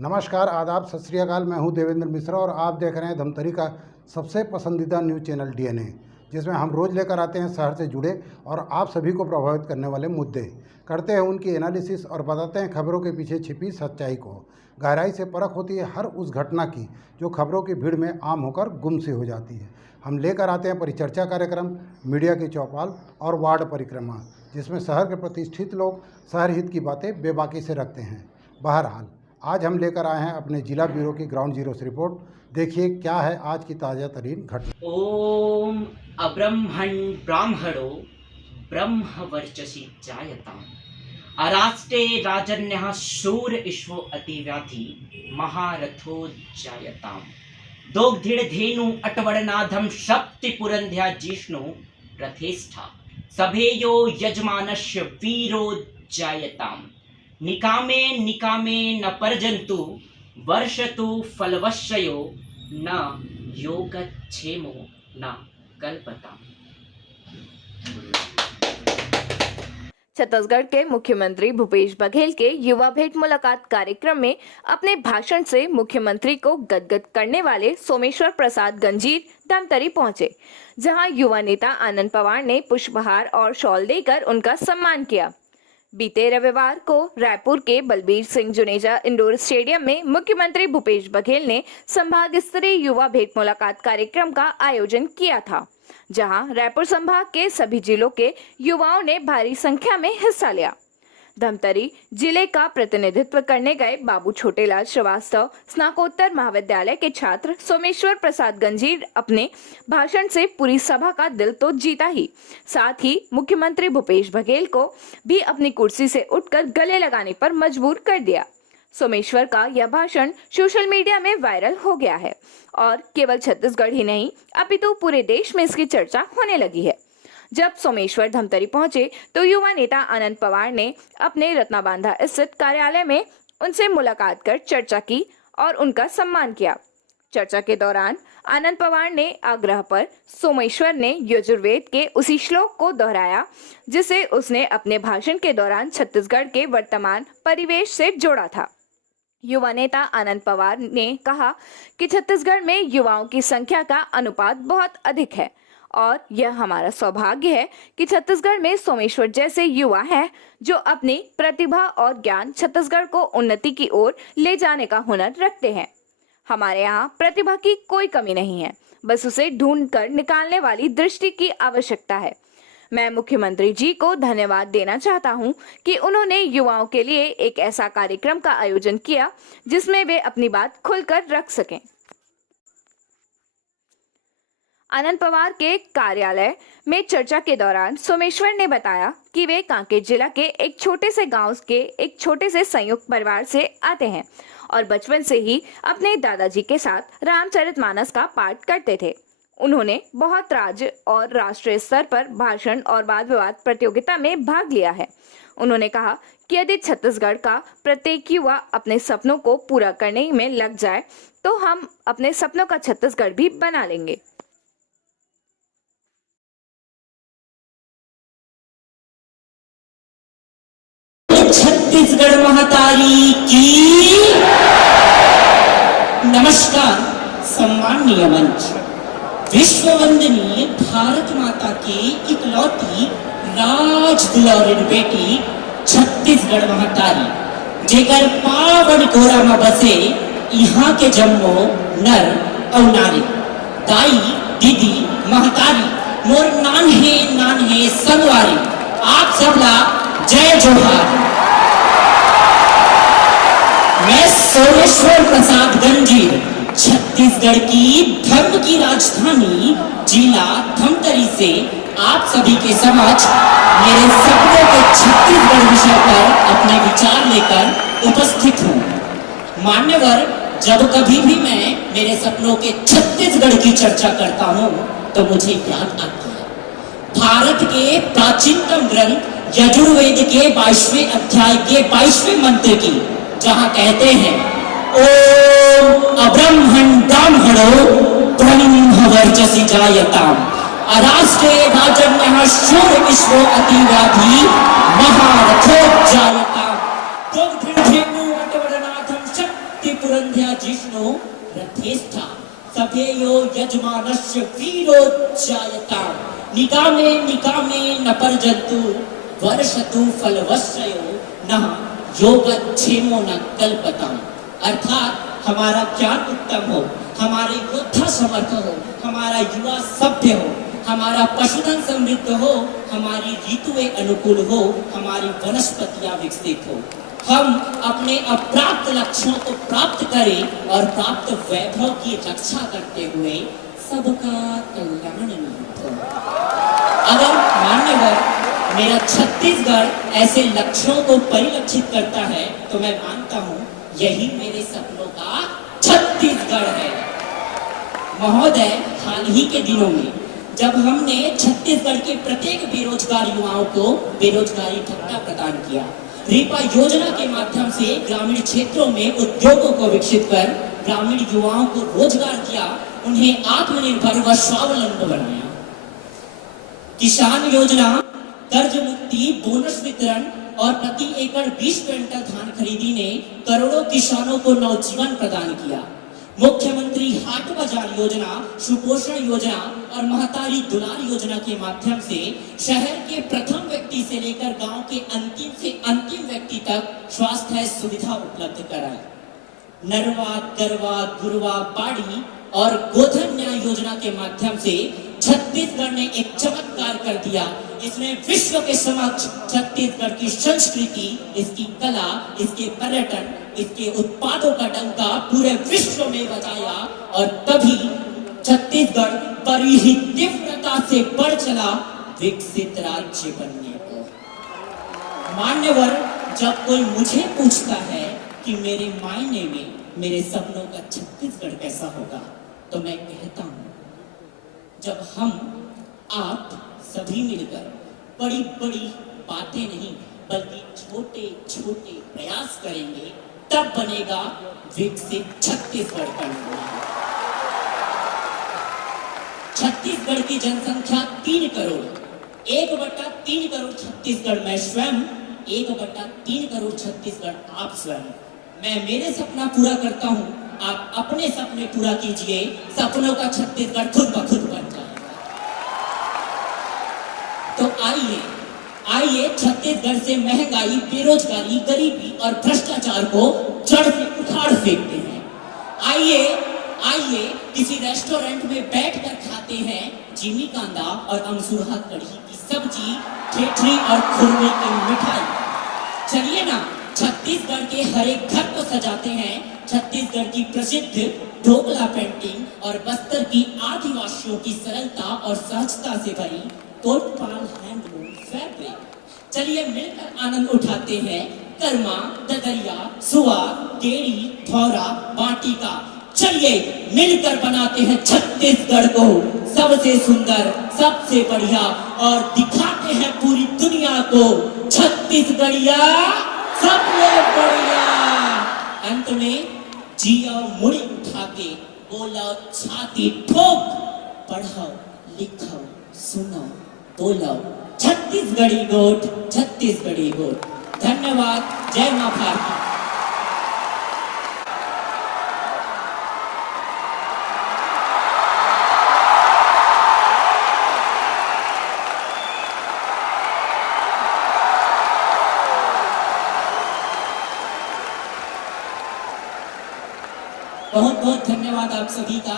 नमस्कार, आदाब, सत श्री अकाल। मैं हूं देवेंद्र मिश्रा और आप देख रहे हैं धमतरी का सबसे पसंदीदा न्यूज़ चैनल डीएनए, जिसमें हम रोज़ लेकर आते हैं शहर से जुड़े और आप सभी को प्रभावित करने वाले मुद्दे, करते हैं उनकी एनालिसिस और बताते हैं खबरों के पीछे छिपी सच्चाई को। गहराई से परख होती है हर उस घटना की जो खबरों की भीड़ में आम होकर गुम सी हो जाती है। हम लेकर आते हैं परिचर्चा कार्यक्रम, मीडिया की चौपाल और वार्ड परिक्रमा, जिसमें शहर के प्रतिष्ठित लोग शहर हित की बातें बेबाकी से रखते हैं। बहरहाल आज हम लेकर आए हैं अपने जिला ब्यूरो की ग्राउंड जीरो से रिपोर्ट। देखिए क्या है आज की ताज़ा तरीन घटना। ओम अब्रह्मण ब्राह्मणो ब्रह्म वर्चसी जायताम् अरास्ते राजन्यः शूर ईश्वो अतिव्याधि महारथो जायताम् दोग्धिड़ धेनु अटवड़नाधम शक्ति पुरंध्या जिष्णु रथेष्ठा सभेयो यजमानस्य वीरो जायताम् निकामे निकामे न पर्जन्तु वर्षतु फलवश्यो न योगक्षेमो न कल्पता। छत्तीसगढ़ के मुख्यमंत्री भूपेश बघेल के युवा भेंट मुलाकात कार्यक्रम में अपने भाषण से मुख्यमंत्री को गदगद करने वाले सोमेश्वर प्रसाद गंजीर धमतरी पहुंचे, जहां युवा नेता आनंद पवार ने पुष्पहार और शॉल देकर उनका सम्मान किया। बीते रविवार को रायपुर के बलबीर सिंह जुनेजा इंडोर स्टेडियम में मुख्यमंत्री भूपेश बघेल ने संभाग स्तरीय युवा भेंट मुलाकात कार्यक्रम का आयोजन किया था, जहां रायपुर संभाग के सभी जिलों के युवाओं ने भारी संख्या में हिस्सा लिया। धमतरी जिले का प्रतिनिधित्व करने गए बाबू छोटेलाल श्रीवास्तव स्नाकोत्तर महाविद्यालय के छात्र सोमेश्वर प्रसाद गंजीर अपने भाषण से पूरी सभा का दिल तो जीता ही, साथ ही मुख्यमंत्री भूपेश बघेल को भी अपनी कुर्सी से उठकर गले लगाने पर मजबूर कर दिया। सोमेश्वर का यह भाषण सोशल मीडिया में वायरल हो गया है और केवल छत्तीसगढ़ ही नहीं अपितु पूरे देश में इसकी चर्चा होने लगी है। जब सोमेश्वर धमतरी पहुंचे तो युवा नेता आनंद पवार ने अपने रत्नाबांधा स्थित कार्यालय में उनसे मुलाकात कर चर्चा की और उनका सम्मान किया। चर्चा के दौरान आनंद पवार ने आग्रह पर सोमेश्वर ने यजुर्वेद के उसी श्लोक को दोहराया जिसे उसने अपने भाषण के दौरान छत्तीसगढ़ के वर्तमान परिवेश से जोड़ा था। युवा नेता आनंद पवार ने कहा कि छत्तीसगढ़ में युवाओं की संख्या का अनुपात बहुत अधिक है और यह हमारा सौभाग्य है कि छत्तीसगढ़ में सोमेश्वर जैसे युवा हैं जो अपनी प्रतिभा और ज्ञान छत्तीसगढ़ को उन्नति की ओर ले जाने का हुनर रखते हैं। हमारे यहाँ प्रतिभा की कोई कमी नहीं है, बस उसे ढूंढकर निकालने वाली दृष्टि की आवश्यकता है। मैं मुख्यमंत्री जी को धन्यवाद देना चाहता हूं कि उन्होंने युवाओं के लिए एक ऐसा कार्यक्रम का आयोजन किया जिसमें वे अपनी बात खुलकर रख सकें। आनंद पवार के कार्यालय में चर्चा के दौरान सोमेश्वर ने बताया कि वे कांकेर जिला के एक छोटे से गांव के एक छोटे से संयुक्त परिवार से आते हैं और बचपन से ही अपने दादाजी के साथ रामचरितमानस का पाठ करते थे। उन्होंने बहुत राज्य और राष्ट्रीय स्तर पर भाषण और वाद विवाद प्रतियोगिता में भाग लिया है। उन्होंने कहा कि यदि छत्तीसगढ़ का प्रत्येक युवा अपने सपनों को पूरा करने में लग जाए तो हम अपने सपनों का छत्तीसगढ़ भी बना लेंगे। छत्तीसगढ़ महातारी की नमस्कार। सम्माननीय मंच, विश्व वंदनीय भारत माता की इकलौती राज दुलारिन बेटी छत्तीसगढ़ महातारी जेकर पावन गोरा में बसे यहाँ के जम्मो नर और नारी, दाई दीदी महतारी मोर नान्हे संगवारी, आप सबला जय जोहार। मैं सोमेश्वर प्रसाद गंजीर छत्तीसगढ़ की धर्म की राजधानी जिला धमतरी से आप सभी के समक्ष मेरे सपनों के छत्तीसगढ़ विषय पर अपने विचार लेकर उपस्थित हूँ। मान्यवर, जब कभी भी मैं मेरे सपनों के छत्तीसगढ़ की चर्चा करता हूँ तो मुझे याद आता है भारत के प्राचीनतम ग्रंथ यजुर्वेद के 22वें अध्याय के 22वें मंत्र की, जहां कहते हैं ओम अब्रह्मण ब्राह्मणो ब्रह्म वर्चसी जायताम् अराष्ट्रे राजन्यः शूर ईश्वो अतिव्याधि महारथो जायताम् दोग्धिड़ धेनु अटवड़नाथम शक्ति सैन्यो रथेष्ठा सभेयो यजमानस्य वीरो जायता निकामे निकामे न परजन्तु वर्षतु फलवश्रयो न योगक्षेमो न कल्पताम्। अर्थात हमारा ज्ञान उत्तम हो, हमारे योद्धा समर्थ हो, हमारा युवा सभ्य हो, हमारा पशुधन समृद्ध हो, हमारी ऋतुएं अनुकूल हो, हमारी वनस्पतियां विकसित हो, हम अपने अप्राप्त लक्ष्यों को प्राप्त करें और प्राप्त वैभव की रक्षा करते हुए सबका कल्याण निमित्त हो। अगर मान्यवर मेरा छत्तीसगढ़ ऐसे लक्ष्यों को परिलक्षित करता है तो मैं मानता हूं यही मेरे सपनों का छत्तीसगढ़ है। महोदय, हाल ही के दिनों में जब हमने छत्तीसगढ़ के प्रत्येक बेरोजगार युवाओं को बेरोजगारी भत्ता प्रदान किया, रीपा योजना के माध्यम से ग्रामीण क्षेत्रों में उद्योगों को विकसित कर ग्रामीण युवाओं को रोजगार दिया, उन्हें आत्मनिर्भर व स्वावलंबी बनाया। किसान योजना, कर्ज मुक्ति, बोनस वितरण और प्रति एकड़ 20 क्विंटल धान खरीदी ने करोड़ों किसानों को नवजीवन प्रदान किया। मुख्यमंत्री हाट बाजार योजना, सुपोषण योजना और महतारी दुलार योजना के माध्यम से शहर के प्रथम व्यक्ति से लेकर गांव के अंतिम से अंतिम व्यक्ति तक स्वास्थ्य सुविधा उपलब्ध कराई। नरवा, गरवा, गुरवा, बाड़ी और गोधन न्याय योजना के माध्यम से छत्तीसगढ़ ने एक चमत्कार कर दिया। इसने विश्व के समक्ष छत्तीसगढ़ की संस्कृति, इसकी कला, इसके पर्यटन, इसके उत्पादों का डंका पूरे विश्व में बजाया और तभी छत्तीसगढ़ बड़ी ही तीव्रता से बढ़ चला विकसित राज्य बनने को। मान्यवर, जब कोई मुझे पूछता है कि मेरे मायने में मेरे सपनों का छत्तीसगढ़ कैसा होगा, तो मैं कहता हूं जब हम आप सभी मिलकर बड़ी बड़ी बातें नहीं बल्कि छोटे छोटे प्रयास करेंगे, तब बनेगा विकसित छत्तीसगढ़ का निर्माण। छत्तीसगढ़ की जनसंख्या 3 करोड़, 1/3 करोड़ छत्तीसगढ़ मैं स्वयं, 1/3 करोड़ छत्तीसगढ़ आप स्वयं। मैं मेरे सपना पूरा करता हूं, आप अपने सपने पूरा कीजिए, सपनों का छत्तीसगढ़ खुद ब खुद बन जाएगा। तो आइए छत्तीसगढ़ से महंगाई, बेरोजगारी, गरीबी और भ्रष्टाचार को जड़ से उखाड़ फेंकते हैं। आइए किसी रेस्टोरेंट में बैठकर खाते हैं जीमी कांदा और अमसुरहा कढ़ी की सब्जी, ठेठरी और खुरमे की मिठाई। चलिए ना, छत्तीसगढ़ के हर एक घर को सजाते हैं छत्तीसगढ़ की प्रसिद्ध ढोकला पेंटिंग और बस्तर की आदिवासियों की सरलता और सहजता से भरी कोटपाल हैंडलूम फैब्रिक। चलिए मिलकर आनंद उठाते हैं कर्मा, ददरिया, सुआ, गेड़ी, धौरा, बाटी का। चलिए मिलकर बनाते हैं छत्तीसगढ़ को सबसे सुंदर, सबसे बढ़िया और दिखाते हैं पूरी दुनिया को छत्तीसगढ़िया सबसे बढ़िया। अंत में जियो मुड़ी उठा के बोलो छाती ठोक, पढ़ो लिखो सुनो बोलो छत्तीसगढ़ी गोट, छत्तीसगढ़ी गोट। धन्यवाद। जय मां भारती। बहुत बहुत धन्यवाद आप सभी का।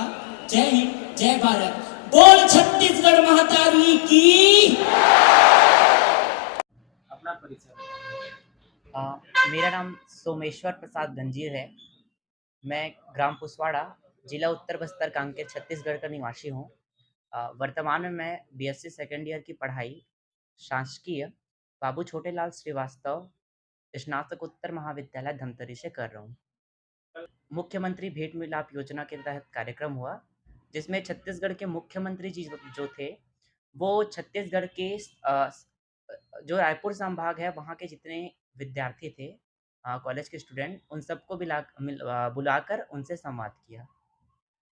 जय हिंद, जय भारत। बोल छत्तीसगढ़ महातारी की। अपना परिचय। मेरा नाम सोमेश्वर प्रसाद गंजीर है। मैं ग्राम पुसवाड़ा, जिला उत्तर बस्तर, कांकेर, छत्तीसगढ़ का निवासी हूँ। वर्तमान में मैं बीएससी सेकेंड ईयर की पढ़ाई शासकीय बाबू छोटेलाल श्रीवास्तव स्नातकोत्तर महाविद्यालय धमतरी से कर रहा हूँ। मुख्यमंत्री भेंट मिलाप योजना के तहत कार्यक्रम हुआ, जिसमें छत्तीसगढ़ के मुख्यमंत्री जी जो थे वो छत्तीसगढ़ के जो रायपुर संभाग है वहाँ के जितने विद्यार्थी थे, कॉलेज के स्टूडेंट, उन सबको बुलाकर उनसे संवाद किया।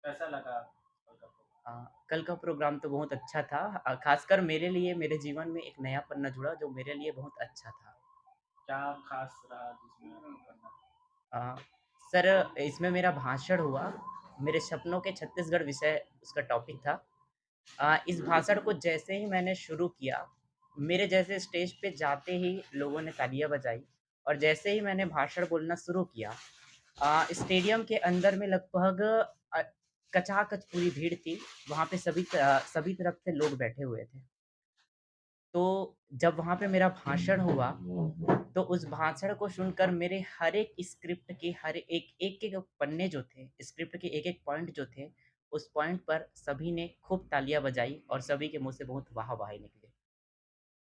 कैसा लगा कल का प्रोग्राम? तो बहुत अच्छा था, खासकर मेरे लिए मेरे जीवन में एक नया पन्ना जुड़ा जो मेरे लिए बहुत अच्छा था। क्या खास रहा जिसमें करना? सर इसमें मेरा भाषण हुआ, मेरे सपनों के छत्तीसगढ़ विषय उसका टॉपिक था। इस भाषण को जैसे ही मैंने शुरू किया, मेरे जैसे स्टेज पे जाते ही लोगों ने तालियाँ बजाई और जैसे ही मैंने भाषण बोलना शुरू किया, स्टेडियम के अंदर में लगभग अ, कचाकच पूरी भीड़ थी। वहाँ पे सभी तरफ से लोग बैठे हुए थे। तो जब वहाँ पे मेरा भाषण हुआ, तो उस भाषण को सुनकर मेरे हर एक स्क्रिप्ट के हर एक पन्ने जो थे, स्क्रिप्ट के एक-एक पॉइंट जो थे, उस पॉइंट पर सभी ने खूब तालियाँ बजाई और सभी के मुँह से बहुत वाह-वाही निकली।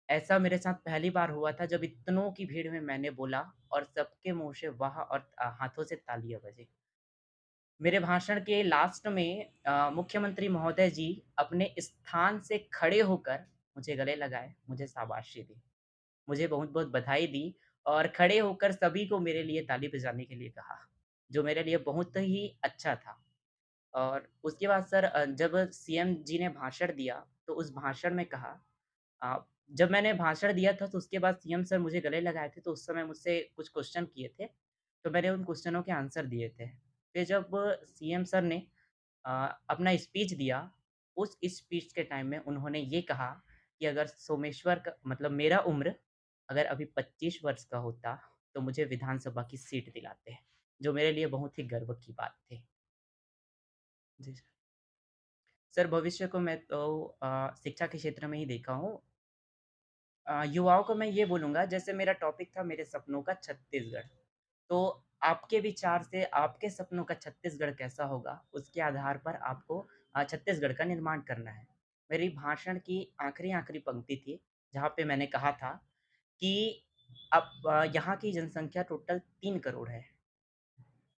ऐसा मेरे साथ पहली बार हुआ था जब इतनों की भीड़ में मैंने बोला और सबके मुँह से वाह और हाथों से तालियाँ बजी। मेरे भाषण के लास्ट में मुख्यमंत्री महोदय जी अपने स्थान से खड़े होकर मुझे गले लगाए, मुझे शाबाशी दी। मुझे बहुत-बहुत बधाई दी और खड़े होकर सभी को मेरे लिए ताली बजाने के लिए कहा, जो मेरे लिए बहुत ही अच्छा था। और उसके बाद सर जब सीएम जी ने भाषण दिया, तो उस भाषण में कहा अ, जब मैंने भाषण दिया था तो उसके बाद सीएम सर मुझे गले लगाए थे, तो उस समय मुझसे कुछ क्वेश्चन किए थे, तो मैंने उन क्वेश्चनों के आंसर दिए थे। फिर जब सीएम सर ने अ, अपना स्पीच दिया, उस स्पीच के टाइम में उन्होंने ये कहा कि अगर सोमेश्वर का मतलब मेरा उम्र अगर अभी 25 वर्ष का होता, तो मुझे विधानसभा की सीट दिलाते, जो मेरे लिए बहुत ही गर्व की बात थी। जी सर। सर भविष्य को मैं तो शिक्षा के क्षेत्र में ही देखा हूँ। युवाओं को मैं ये बोलूँगा जैसे मेरा टॉपिक था मेरे सपनों का छत्तीसगढ़। तो आपके विचार से आपके सपनों का छत्तीसगढ़ कैसा होगा, उसके आधार पर आपको छत्तीसगढ़ का निर्माण करना है। मेरी भाषण की आखिरी-आखिरी पंक्ति थी, जहाँ पे मैंने कहा था कि अब यहाँ की जनसंख्या टोटल 3 करोड़ है।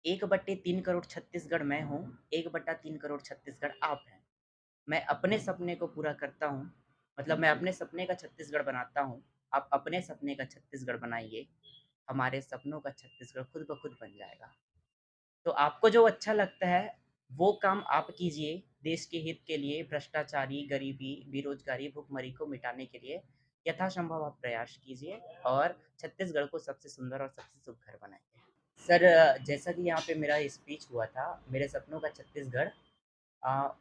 1/3 करोड़ छत्तीसगढ़ मैं हूँ, 1/3 करोड़ छत्तीसगढ़ आप हैं। मैं अपने सपने को पूरा करता हूँ, मतलब मैं अपने सपने का छत्तीसगढ़ बनाता हूँ, आप अपने सपने का छत्तीसगढ़ बनाइए, हमारे सपनों का छत्तीसगढ़ खुद ब खुद बन जाएगा। तो आपको जो अच्छा लगता है, वो काम आप कीजिए, देश के हित के लिए, भ्रष्टाचारी, गरीबी, बेरोज़गारी, भुखमरी को मिटाने के लिए यथासंभव आप प्रयास कीजिए और छत्तीसगढ़ को सबसे सुंदर और सबसे सुघर बनाइए। सर जैसा कि यहाँ पे मेरा स्पीच हुआ था, मेरे सपनों का छत्तीसगढ़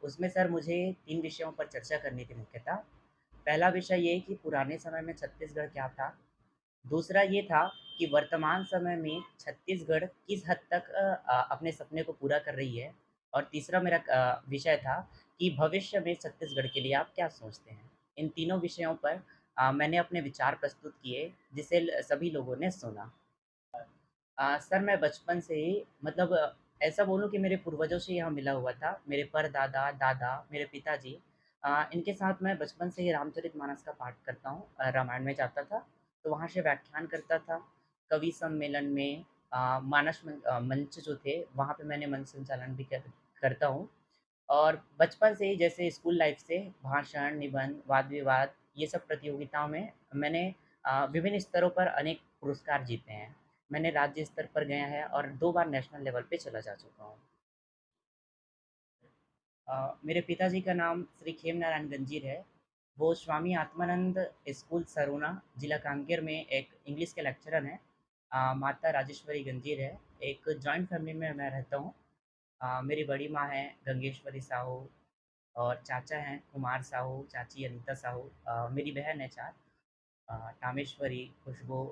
उसमें सर मुझे 3 विषयों पर चर्चा करनी थी मुख्यतः। पहला विषय ये कि पुराने समय में छत्तीसगढ़ क्या था? दूसरा ये था कि वर्तमान समय में छत्तीसगढ़ किस हद तक अपने सपने को पूरा कर रही है? और तीसरा मेरा विषय था कि भविष्य में छत्तीसगढ़ के लिए आप क्या सोचते हैं? इन तीनों विषयों पर मैंने अपने विचार प्रस्तुत किए, जिसे सभी लोगों ने सुना। सर मैं बचपन से ही मतलब ऐसा बोलूँ कि मेरे पूर्वजों से यहाँ मिला हुआ था। मेरे परदादा, दादा, मेरे पिताजी इनके साथ मैं बचपन से ही रामचरितमानस का पाठ करता हूँ। रामायण में जाता था, तो वहाँ से व्याख्यान करता था। कवि सम्मेलन में मंच जो थे, वहाँ पे मैंने मंच संचालन भी करता हूँ। और बचपन से ही जैसे स्कूल लाइफ़ से भाषण, निबंध, वाद-विवाद ये सब प्रतियोगिताओं में मैंने विभिन्न स्तरों पर अनेक पुरस्कार जीते हैं। मैंने राज्य स्तर पर गया है और 2 बार नेशनल लेवल पे चला जा चुका हूँ। मेरे पिताजी का नाम श्री खेमनारायण गंजीर है। वो स्वामी आत्मानंद स्कूल सरोना, जिला कांकेर में एक इंग्लिश के लेक्चरर हैं। माता राजेश्वरी गंजीर है। एक जॉइंट फैमिली में मैं रहता हूँ। मेरी बड़ी माँ हैं गंगेश्वरी साहू और चाचा हैं कुमार साहू, चाची अनीता साहू। मेरी बहन है 4 कामेश्वरी, खुशबू,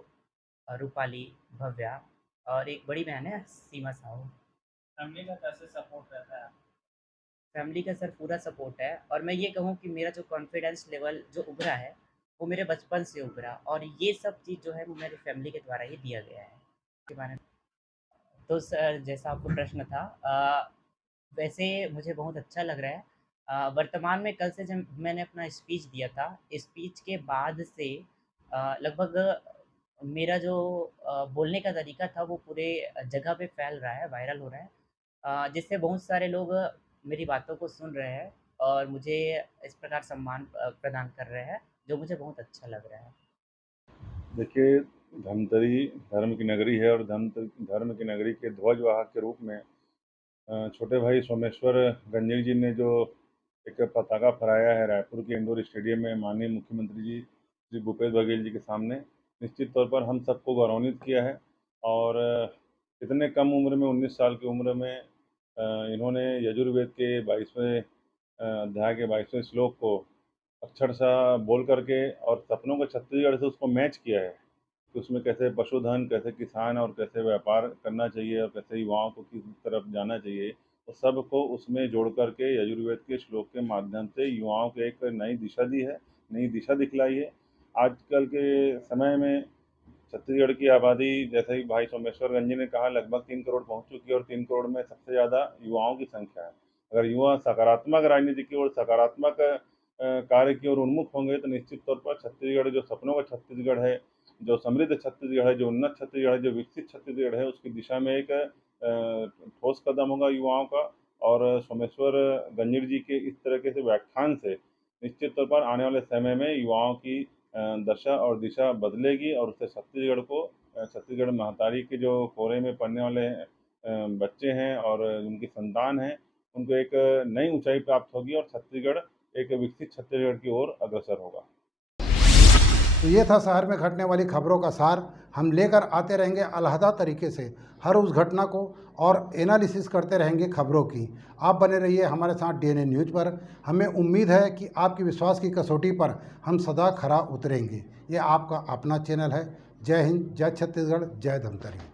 रूपाली, भव्या और एक बड़ी बहन है सीमा साहू। फैमिली का कैसे सपोर्ट रहता है? फैमिली का सर पूरा सपोर्ट है और मैं ये कहूँ कि मेरा जो कॉन्फिडेंस लेवल जो उभरा है, वो मेरे बचपन से उभरा और ये सब चीज़ जो है वो मेरी फैमिली के द्वारा ही दिया गया है। के बारे में तो सर जैसा आपको प्रश्न था वैसे मुझे बहुत अच्छा लग रहा है। वर्तमान में कल से जब मैंने अपना स्पीच दिया था, स्पीच के बाद से लगभग मेरा जो बोलने का तरीका था वो पूरे जगह पे फैल रहा है, वायरल हो रहा है। जिससे बहुत सारे लोग मेरी बातों को सुन रहे हैं और मुझे इस प्रकार सम्मान प्रदान कर रहे हैं, जो मुझे बहुत अच्छा लग रहा है। देखिए, धमतरी धर्म की नगरी है और धर्म की नगरी के ध्वजवाहक के रूप में छोटे भाई सोमेश्वर गंजीर जी ने जो एक पताका फहराया है रायपुर के इंडोर स्टेडियम में माननीय मुख्यमंत्री जी श्री भूपेश बघेल जी के सामने, निश्चित तौर पर हम सबको गौरवान्वित किया है और इतने कम उम्र में 19 साल की उम्र में इन्होंने यजुर्वेद के 22वें अध्याय के 22वें श्लोक को अक्षरशः बोल करके और सपनों को छत्तीसगढ़ से उसको मैच किया है कि उसमें कैसे पशुधन, कैसे किसान और कैसे व्यापार करना चाहिए और कैसे युवाओं को किस तरफ जाना चाहिए, तो सबको उसमें जोड़ करके यजुर्वेद के श्लोक के माध्यम से युवाओं को एक नई दिशा दी है, नई दिशा दिखलाई है। आजकल के समय में छत्तीसगढ़ की आबादी, जैसे ही भाई सोमेश्वर गंज जी ने कहा, लगभग 3 करोड़ पहुंच चुकी है और 3 करोड़ में सबसे ज़्यादा युवाओं की संख्या है। अगर युवा सकारात्मक राजनीति की ओर, सकारात्मक कार्य की ओर उन्मुख होंगे तो निश्चित तौर पर छत्तीसगढ़ जो सपनों का छत्तीसगढ़ है, जो समृद्ध छत्तीसगढ़ है, जो उन्नत छत्तीसगढ़ है, जो विकसित छत्तीसगढ़ है, उसकी दिशा में एक ठोस कदम होगा युवाओं का। और सोमेश्वर गंजीर जी के इस तरीके से व्याख्यान से निश्चित तौर पर आने वाले समय में युवाओं की दशा और दिशा बदलेगी और उससे छत्तीसगढ़ महतारी के जो कोरे में पढ़ने वाले बच्चे हैं और उनकी संतान हैं, उनको एक नई ऊंचाई प्राप्त होगी और छत्तीसगढ़ एक विकसित छत्तीसगढ़ की ओर अग्रसर होगा। तो ये था शहर में घटने वाली खबरों का सार। हम लेकर आते रहेंगे अलहदा तरीके से हर उस घटना को और एनालिसिस करते रहेंगे खबरों की। आप बने रहिए हमारे साथ डीएनए न्यूज़ पर। हमें उम्मीद है कि आपकी विश्वास की कसौटी पर हम सदा खरा उतरेंगे। ये आपका अपना चैनल है। जय हिंद, जय छत्तीसगढ़, जय धमतरी।